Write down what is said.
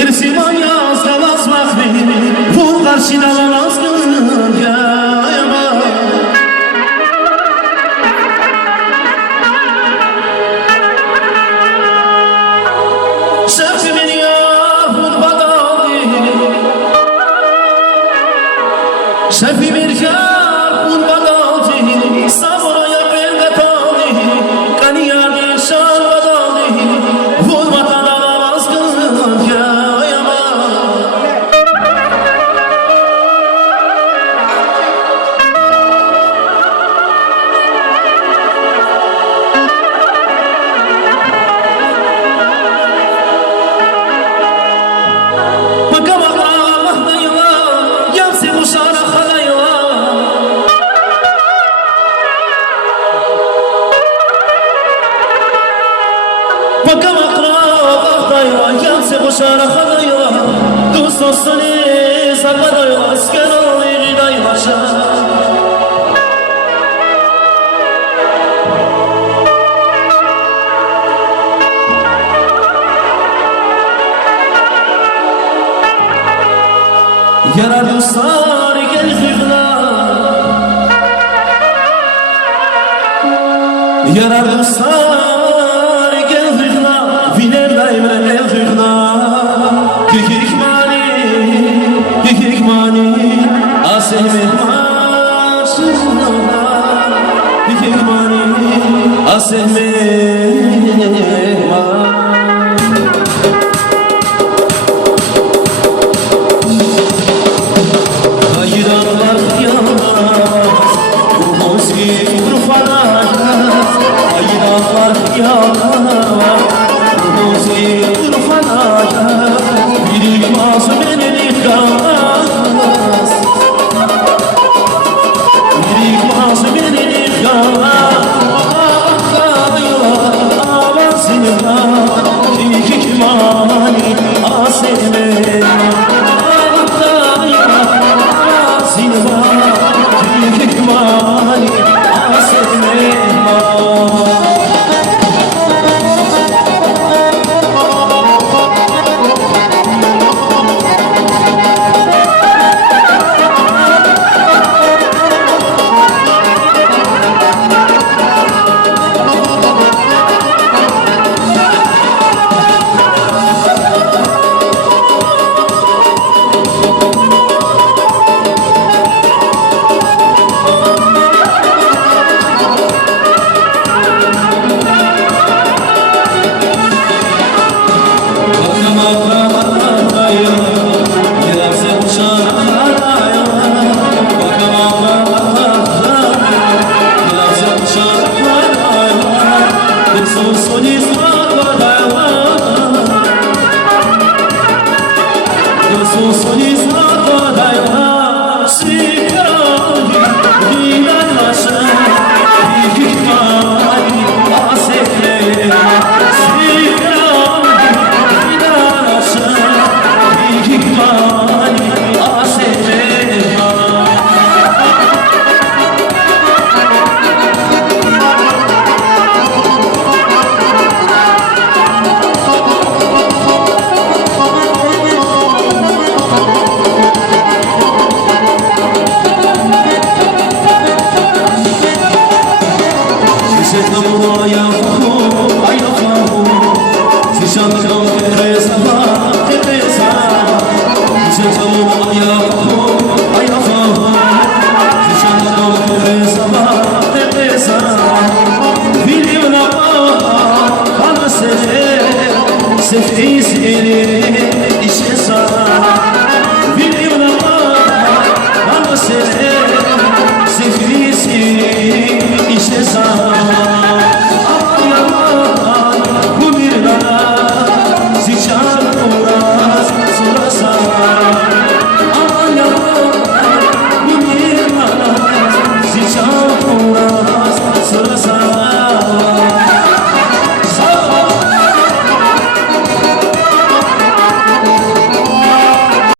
Ersiman yazgalas vakti bu karşıdan azgın yayma. Şefimin yahud badaldi, şefimin yahud badaldi, sabıraya ben betaldi, kaniyar şan badaldi, bu vatana azgın yayma. Bakam akraba dayva, yansı koşara hadayva, dost dostani sarma dayva, asker alayı dayvaşa. Yarar dostlar gel hıgla, yarar dostlar gel hıgla, viner daima el hıgla. Kekik mani, aseh mehman şırna. Kekik mani, aseh mehman. Hayranlar yalnız, ruhumuz gibi rufanayız. Hayranlar yalnız, ruhumuz gibi rufanayız. Birik masum elini kalmaz, birik masum elini kalmaz. Aman sinirler, kekik mani, aseh mehman. Sefis eli